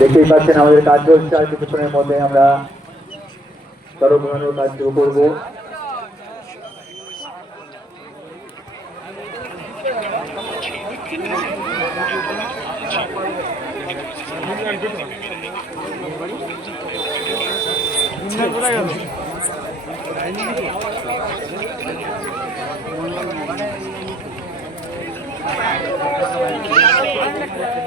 দেখতেই পাচ্ছেন আমাদের কাজ চলছে, আর কিছুক্ষণের মধ্যে আমরা তরফ ঘোরানোর কাজ শুরু করবো।